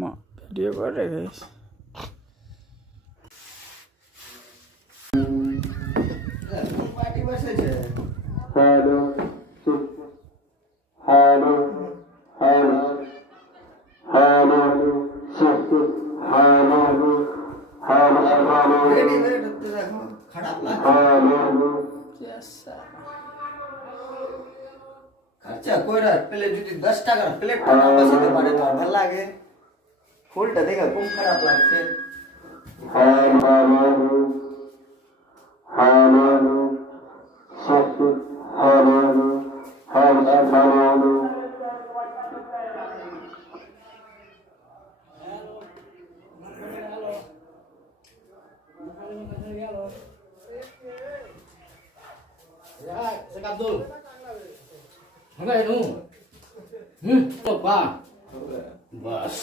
মা ভিডিও করে guys party বসেছে hello hello hello hello hello hello ready হয়ে ঢুকতে দেখো খারাপ লাগছে হ্যালো খরচা কইরা প্লেট যদি 10 টাকার প্লেট না বসাতে পারে তো আর ভালো লাগে ফুলটা দেখে খুব খারাপ লাগছে hello hello hello hello Saya Abdul. Mana itu? Lupa. Bas.